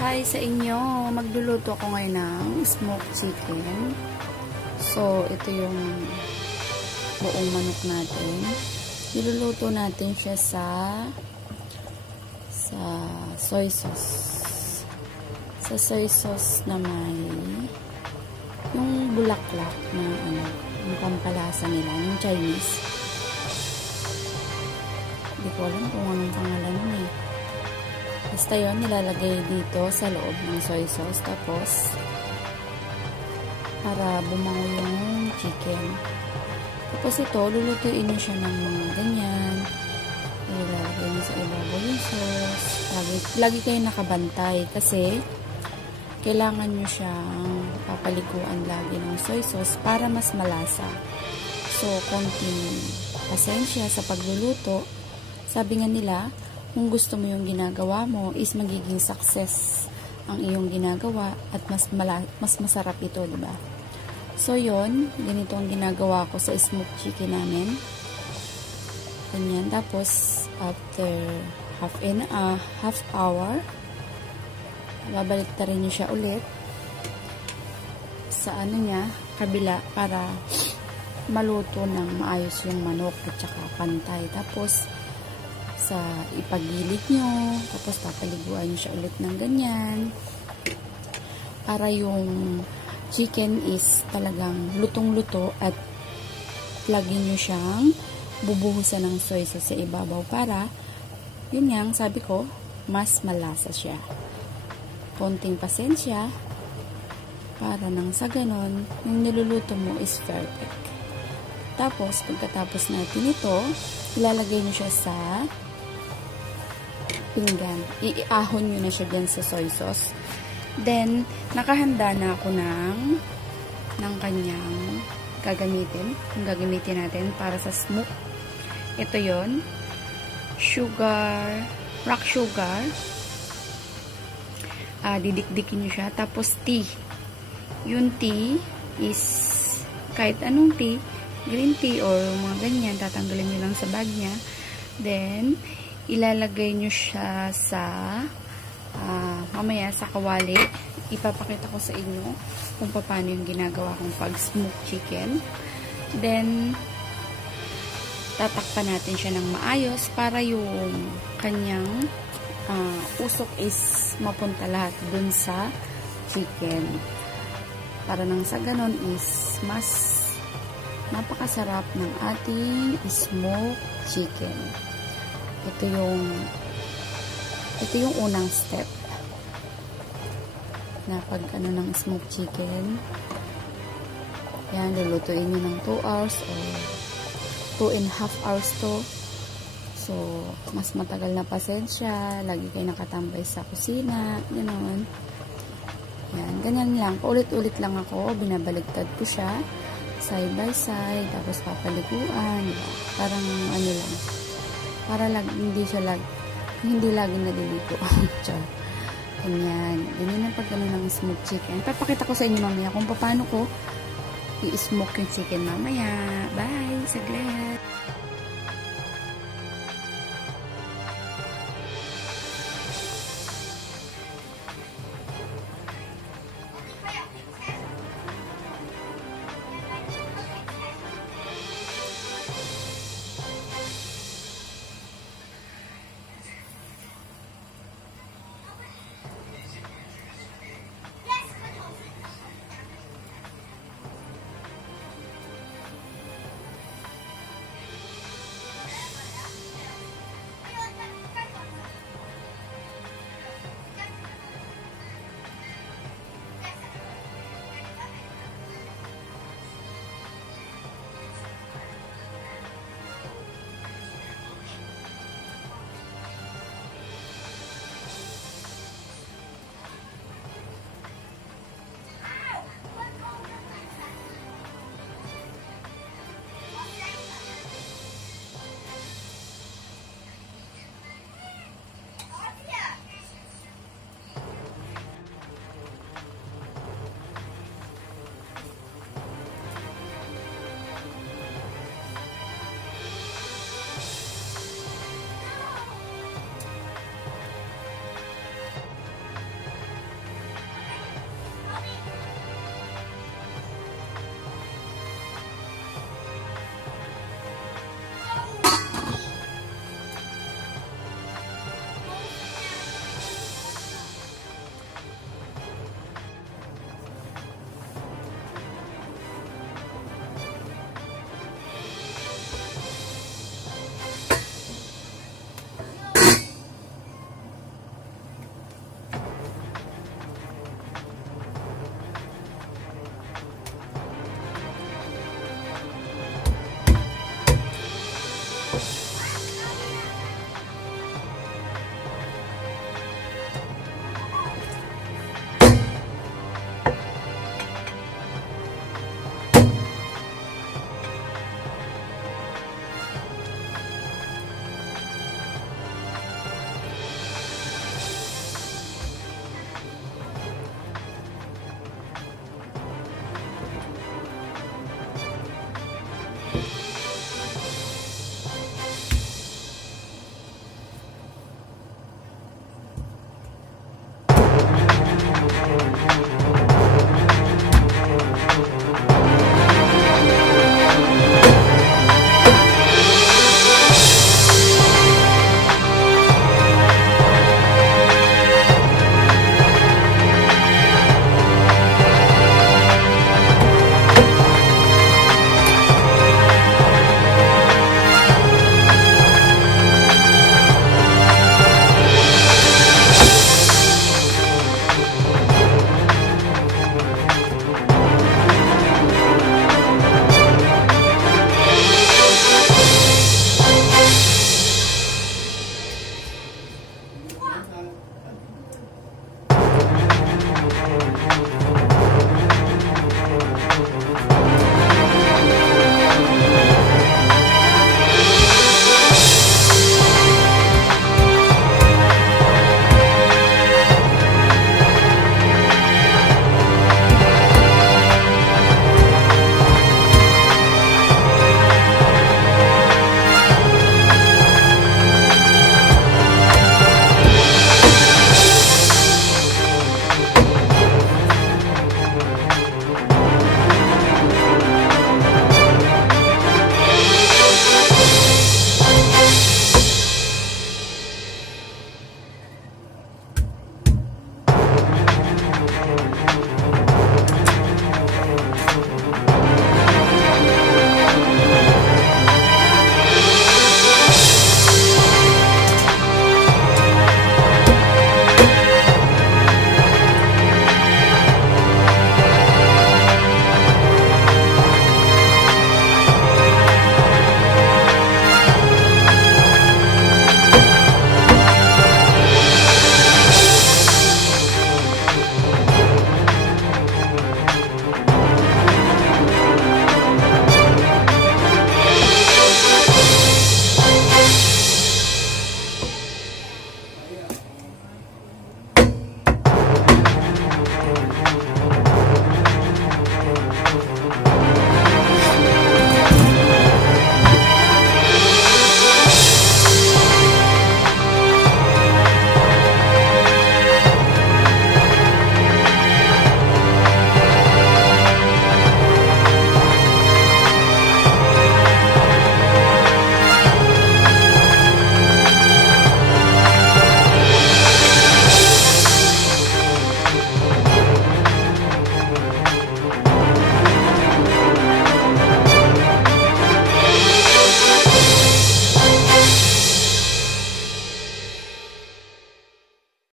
Hi sa inyo! Magluluto ako ngayon ng smoked chicken. So, ito yung buong manok natin. Niluluto natin siya sa soy sauce. Sa soy sauce na may yung bulaklak na yung pampalasa nila, yung Chinese. Hindi ko alam kung anong pangalan nun eh. Basta yun, nilalagay dito sa loob ng soy sauce. Tapos, para bumango yung chicken. Tapos ito, lulutuin nyo siya ng mga ganyan. Ilalagay nyo sa ibabaw yung sauce. Lagi kayo nakabantay kasi kailangan nyo siyang papaliguan lagi ng soy sauce para mas malasa. So, konting pasensya sa pagluluto. Sabi nga nila, kung gusto mo yung ginagawa mo, is magiging success ang iyong ginagawa at mas masarap ito, diba? So, yon, ganito ang ginagawa ko sa smoked chicken namin. Ganyan. Tapos, after half hour, babalik ta rin nyo siya ulit sa niya, kabila, para maluto ng maayos yung manok at saka pantay. Tapos, sa ipagilid nyo, tapos papaliguan nyo siya ulit ng ganyan para yung chicken is talagang lutong-luto at lagi nyo siyang bubuhusan ng soy sauce sa ibabaw para yun nga, sabi ko, mas malasa siya. Konting pasensya para nang sa ganon yung niluluto mo is perfect. Tapos pagkatapos natin ito, ilalagay nyo siya sa pinggan. Iahon nyo na siya dyan sa soy sauce. Then, nakahanda na ako ng kanyang gagamitin. Kung gagamitin natin para sa smoke. Ito yon, sugar, rock sugar. Didikdikin nyo siya. Tapos, tea. Yung tea is kahit anong tea, green tea or mga ganyan, tatanggalin nyo lang sa bag niya. Then, ilalagay nyo siya sa mamaya sa kawali. Ipapakita ko sa inyo kung paano yung ginagawa kong pag-smoked chicken. Then, tatakpan natin siya ng maayos para yung kanyang usok is mapunta lahat dun sa chicken. Para nang sa ganon is mas napakasarap ng ating smoked chicken. Ito yung unang step na pag ng smoked chicken. Yan, lulutuin nyo ng 2 hours or 2.5 hours to. So, mas matagal na pasensya. Lagi kayo nakatambay sa kusina. Ganon. Yan, ganyan lang. Paulit-ulit lang ako. Binabaligtad ko siya. Side by side. Tapos papaliguan. Parang ano lang. Para hindi laging naliligo. Ganyan. Ganyan ang pagkano ng smoked chicken. Papakita ko sa inyo mamaya kung paano ko i-smoke yung chicken mamaya. Bye! Saglit!